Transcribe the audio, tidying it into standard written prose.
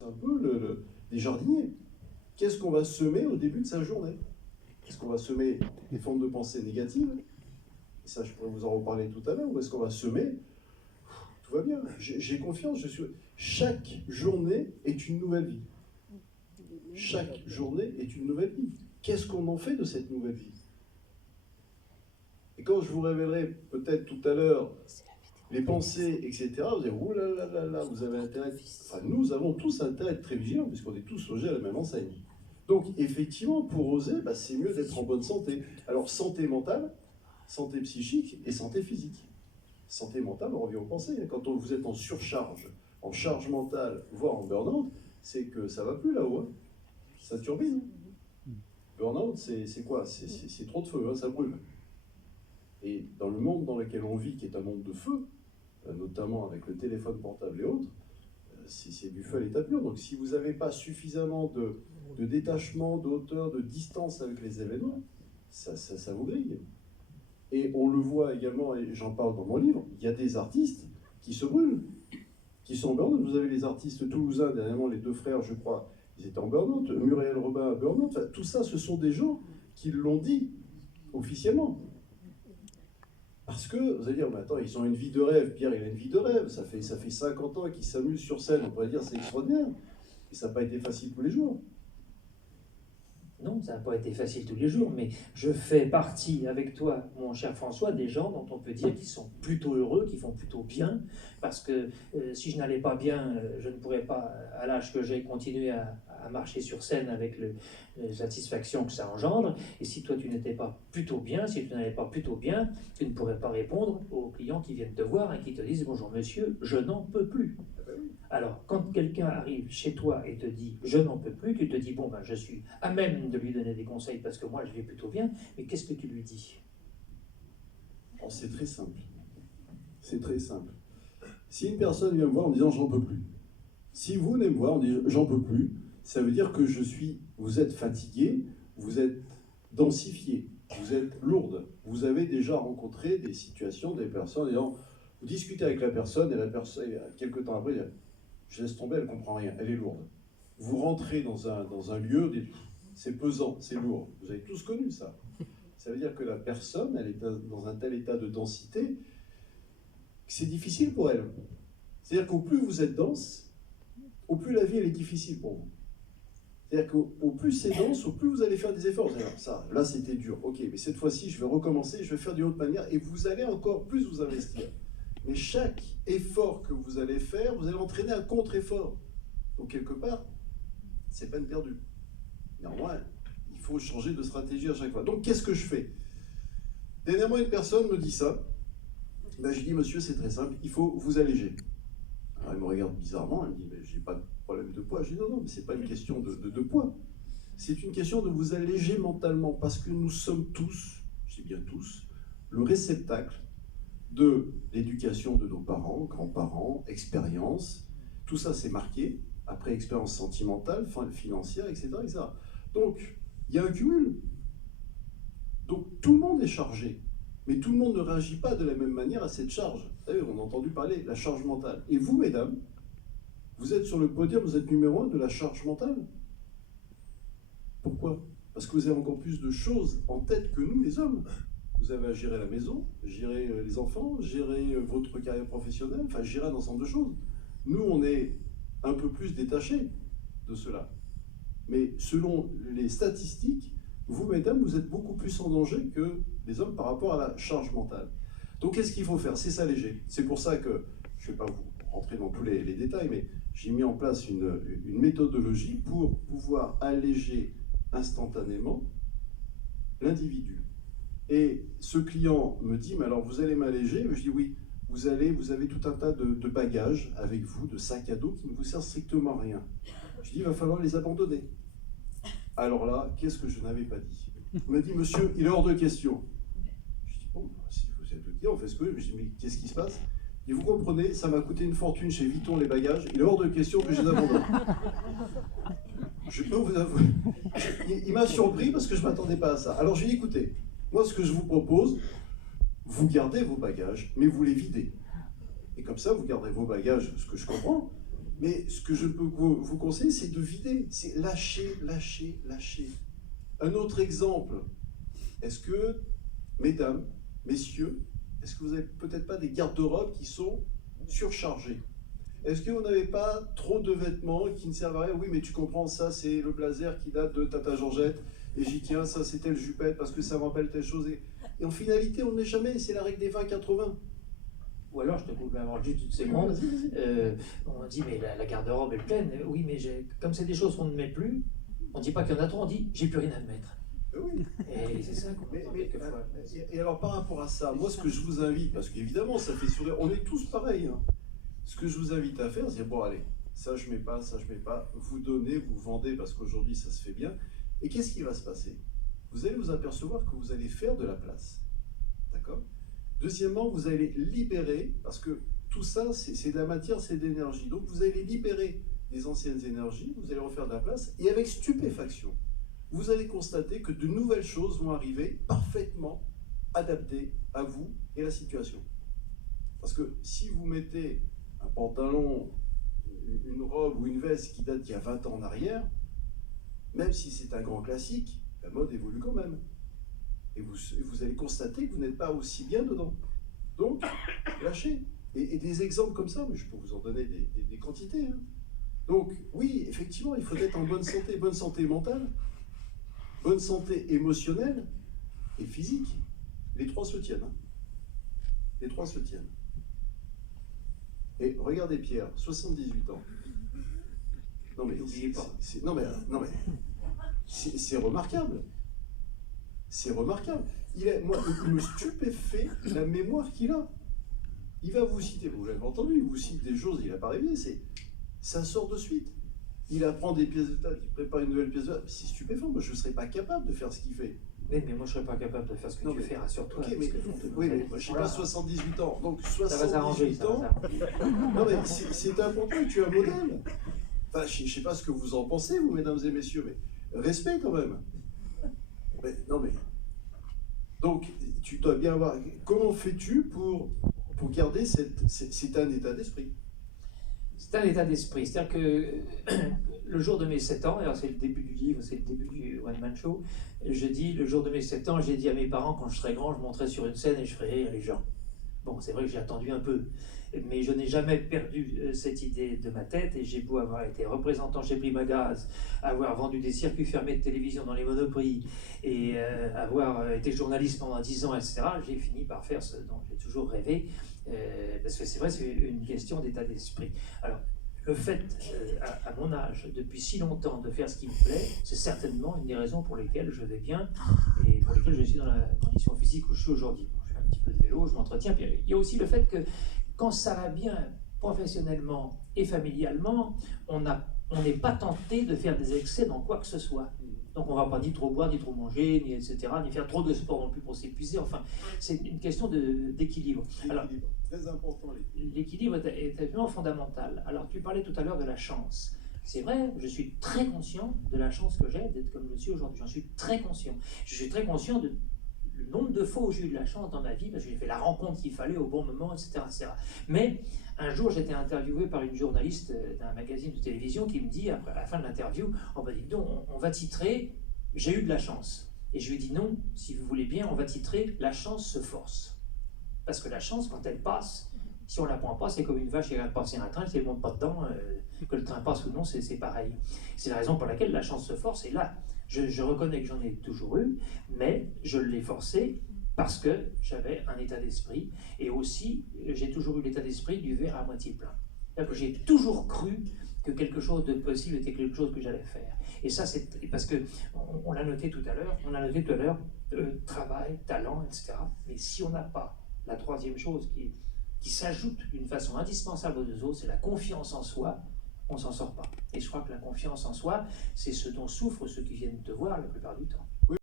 un peu les jardiniers. Qu'est-ce qu'on va semer au début de sa journée? Est-ce qu'on va semer des formes de pensée négatives? Et ça, je pourrais vous en reparler tout à l'heure. Ou est-ce qu'on va semer? Tout va bien, j'ai confiance. Chaque journée est une nouvelle vie. Chaque journée est une nouvelle vie. Qu'est-ce qu'on en fait de cette nouvelle vie? Et quand je vous révélerai peut-être tout à l'heure les pensées, etc., vous allez dire, ouh là là là là, vous avez intérêt, enfin nous avons tous intérêt à être très vigilants, puisqu'on est tous logés à la même enseigne. Donc effectivement, pour oser, c'est mieux d'être en bonne santé. Alors santé mentale, santé psychique et santé physique. Santé mentale, on revient aux pensées. Quand vous êtes en surcharge, en charge mentale, voire en burn-out, c'est que ça va plus là-haut, hein. Ça turbine. Burn-out, c'est quoi? C'est trop de feu, hein, ça brûle. Et dans le monde dans lequel on vit, qui est un monde de feu, notamment avec le téléphone portable et autres, c'est du feu à l'état pur. Donc si vous n'avez pas suffisamment de détachement, de hauteur, de distance avec les événements, ça vous grille. Et on le voit également, et j'en parle dans mon livre, il y a des artistes qui se brûlent, qui sont en burn-out. Vous avez les artistes toulousains, dernièrement les deux frères, je crois, ils étaient en burn-out, Muriel Robin à burn-out. Enfin, tout ça, ce sont des gens qui l'ont dit officiellement. Parce que, vous allez dire, mais attends, ils ont une vie de rêve. Pierre, il a une vie de rêve. Ça fait 50 ans qu'il s'amuse sur scène. On pourrait dire c'est extraordinaire. Et ça n'a pas été facile tous les jours. Non, ça n'a pas été facile tous les jours, mais je fais partie avec toi, mon cher François, des gens dont on peut dire qu'ils sont plutôt heureux, qui font plutôt bien, parce que si je n'allais pas bien, je ne pourrais pas, à l'âge que j'ai, continuer à marcher sur scène avec la satisfaction que ça engendre. Et si toi tu n'étais pas plutôt bien, si tu n'allais pas plutôt bien, tu ne pourrais pas répondre aux clients qui viennent te voir et qui te disent « Bonjour monsieur, je n'en peux plus ». Alors, quand quelqu'un arrive chez toi et te dit « je n'en peux plus », tu te dis « bon, je suis à même de lui donner des conseils parce que moi je vais plutôt bien », mais qu'est-ce que tu lui dis? Oh, c'est très simple. C'est très simple. Si une personne vient me voir en me disant « j'en peux plus », si vous venez me voir en disant « j'en peux plus », ça veut dire que vous êtes fatigué, vous êtes densifié, vous êtes lourde. Vous avez déjà rencontré des situations, des personnes, disant, vous discutez avec la personne et la personne, quelques temps après, je laisse tomber, elle ne comprend rien, elle est lourde. Vous rentrez dans un lieu, c'est pesant, c'est lourd. Vous avez tous connu ça. Ça veut dire que la personne, elle est dans un tel état de densité que c'est difficile pour elle. C'est-à-dire qu'au plus vous êtes dense, au plus la vie elle est difficile pour vous. C'est-à-dire qu'au plus c'est dense, au plus vous allez faire des efforts. Alors ça, là c'était dur, ok, mais cette fois-ci je vais recommencer, je vais faire d'une autre manière, et vous allez encore plus vous investir. Mais chaque effort que vous allez faire, vous allez entraîner un contre-effort. Donc quelque part, c'est peine perdue. Néanmoins, il faut changer de stratégie à chaque fois. Donc qu'est-ce que je fais? Dernièrement, une personne me dit ça. Je dis, monsieur, c'est très simple, il faut vous alléger. Alors il me regarde bizarrement, il me dit, mais j'ai pas de problème de poids. Je dis, non, mais c'est pas une question de poids. C'est une question de vous alléger mentalement, parce que nous sommes tous, je dis bien tous, le réceptacle de l'éducation de nos parents, grands-parents, expérience. Tout ça, c'est marqué, après expérience sentimentale, financière, etc., etc. Donc, il y a un cumul. Donc, tout le monde est chargé. Mais tout le monde ne réagit pas de la même manière à cette charge. Vous savez, on a entendu parler de la charge mentale. Et vous, mesdames, vous êtes sur le podium, vous êtes numéro 1 de la charge mentale. Pourquoi? Parce que vous avez encore plus de choses en tête que nous, les hommes. Vous avez à gérer la maison, gérer les enfants, gérer votre carrière professionnelle, enfin gérer un ensemble de choses. Nous, on est un peu plus détachés de cela. Mais selon les statistiques, vous, mesdames, vous êtes beaucoup plus en danger que les hommes par rapport à la charge mentale. Donc, qu'est-ce qu'il faut faire? C'est s'alléger. C'est pour ça que, je ne vais pas vous rentrer dans tous les détails, mais j'ai mis en place une méthodologie pour pouvoir alléger instantanément l'individu. Et ce client me dit, mais alors vous allez m'alléger? Je dis oui, vous avez tout un tas de bagages avec vous, de sacs à dos qui ne vous servent strictement à rien. Je dis, il va falloir les abandonner. Alors là, qu'est-ce que je n'avais pas dit? Il me dit, monsieur, il est hors de question. Je dis, bon, si vous êtes le client, on fait ce que vous voulez. Je dis, mais qu'est-ce qui se passe? Et vous comprenez, ça m'a coûté une fortune chez Vuitton les bagages, il est hors de question que je les abandonne. Je peux vous avouer. Il m'a surpris parce que je ne m'attendais pas à ça. Alors je lui ai dit, écoutez, moi ce que je vous propose, vous gardez vos bagages, mais vous les videz. Et comme ça, vous garderez vos bagages, ce que je comprends, Mais ce que je peux vous conseiller, c'est de vider, c'est lâcher, lâcher, lâcher. Un autre exemple, est-ce que, mesdames, messieurs, est-ce que vous n'avez peut-être pas des garde-robes qui sont surchargés? Est-ce que vous n'avez pas trop de vêtements qui ne servent à rien? Oui, mais tu comprends, ça c'est le blazer qui date de Tata Georgette, et j'y tiens, ça c'est telle jupette parce que ça me rappelle telle chose. Et en finalité, on n'est jamais, c'est la règle des 20-80. Ou alors, je te coupe avant juste une seconde, on dit, mais la garde-robe est pleine. Oui, mais comme c'est des choses qu'on ne met plus, on ne dit pas qu'il y en a trop, on dit, j'ai plus rien à mettre. Oui. Et c'est ça qu'on entend quelquefois. Et alors par rapport à ça, moi ce que je vous invite, parce qu'évidemment ça fait sourire, on est tous pareils, hein. Ce que je vous invite à faire, c'est bon allez, ça je mets pas, ça je mets pas, vous donnez, vous vendez parce qu'aujourd'hui ça se fait bien. Et qu'est-ce qui va se passer? Vous allez vous apercevoir que vous allez faire de la place. D'accord? Deuxièmement, vous allez libérer, parce que tout ça c'est de la matière, c'est de l'énergie. Donc vous allez libérer des anciennes énergies, vous allez refaire de la place, et avec stupéfaction, vous allez constater que de nouvelles choses vont arriver parfaitement adaptées à vous et la situation. Parce que si vous mettez un pantalon, une robe ou une veste qui date d'il y a 20 ans en arrière, même si c'est un grand classique, la mode évolue quand même. Et vous allez constater que vous n'êtes pas aussi bien dedans. Donc, lâchez. Et des exemples comme ça, mais je peux vous en donner des quantités. Hein. Donc, oui, effectivement, il faut être en bonne santé mentale, bonne santé émotionnelle et physique. Les trois se tiennent. Hein. Les trois se tiennent. Et regardez Pierre, 78 ans. Non mais n'oubliez pas. Non mais c'est remarquable. C'est remarquable. Il me stupéfait la mémoire qu'il a. Il va vous citer, vous l'avez entendu, il vous cite des choses, il n'a pas rêvé, ça sort de suite. Il apprend des pièces de théâtre, il prépare une nouvelle pièce de théâtre. C'est stupéfiant, moi je ne serais pas capable de faire ce qu'il fait. Mais moi je ne serais pas capable de faire ce que tu fais, rassure-toi. Okay, oui, mais moi, je n'ai pas 78 ans, donc 78 ans. Non mais c'est important que tu aies un modèle. Enfin, je ne sais pas ce que vous en pensez, vous, mesdames et messieurs, mais respect quand même. Mais, non mais... Donc, tu dois bien avoir... Comment fais-tu pour garder c'est un état d'esprit? C'est un état d'esprit. C'est-à-dire que le jour de mes 7 ans, alors c'est le début du livre, c'est le début du One Man Show, je dis, le jour de mes 7 ans, j'ai dit à mes parents, quand je serai grand, je monterai sur une scène et je ferai rire les gens. Bon, c'est vrai que j'ai attendu un peu, mais je n'ai jamais perdu cette idée de ma tête, et j'ai beau avoir été représentant chez Primagaz, avoir vendu des circuits fermés de télévision dans les Monoprix, et avoir été journaliste pendant 10 ans, etc., j'ai fini par faire ce dont j'ai toujours rêvé, parce que c'est vrai, c'est une question d'état d'esprit. Alors, le fait, à mon âge, depuis si longtemps, de faire ce qui me plaît, c'est certainement une des raisons pour lesquelles je vais bien, et pour lesquelles je suis dans la condition physique où je suis aujourd'hui. Je fais un petit peu de vélo, je m'entretiens, puis il y a aussi le fait que quand ça va bien professionnellement et familialement, on n'est pas tenté de faire des excès dans quoi que ce soit. Donc on ne va pas ni trop boire, ni trop manger, ni etc., ni faire trop de sport non plus pour s'épuiser. Enfin, c'est une question d'équilibre. Alors, très important. L'équilibre est absolument fondamental. Alors tu parlais tout à l'heure de la chance. C'est vrai, je suis très conscient de la chance que j'ai d'être comme je suis aujourd'hui. J'en suis très conscient. Je suis très conscient de le nombre de fois où j'ai eu de la chance dans ma vie, parce que j'ai fait la rencontre qu'il fallait au bon moment, etc., etc. Mais un jour, j'étais interviewé par une journaliste d'un magazine de télévision qui me dit, après, à la fin de l'interview, on va dire, donc, on va titrer « J'ai eu de la chance ». Et je lui ai dit non, si vous voulez bien, on va titrer « La chance se force ». Parce que la chance, quand elle passe, si on ne la prend pas, c'est comme une vache qui regarde passer un train, si elle ne monte pas dedans, que le train passe ou non, c'est pareil. C'est la raison pour laquelle la chance se force, et là, je reconnais que j'en ai toujours eu, mais je l'ai forcé parce que j'avais un état d'esprit, et aussi, j'ai toujours eu l'état d'esprit du verre à moitié plein. C'est-à-dire que j'ai toujours cru que quelque chose de possible était quelque chose que j'allais faire. Et ça, c'est parce que on l'a noté tout à l'heure, travail, talent, etc. Mais si on n'a pas la troisième chose qui s'ajoute d'une façon indispensable aux deux autres, c'est la confiance en soi, on ne s'en sort pas. Et je crois que la confiance en soi, c'est ce dont souffrent ceux qui viennent te voir la plupart du temps.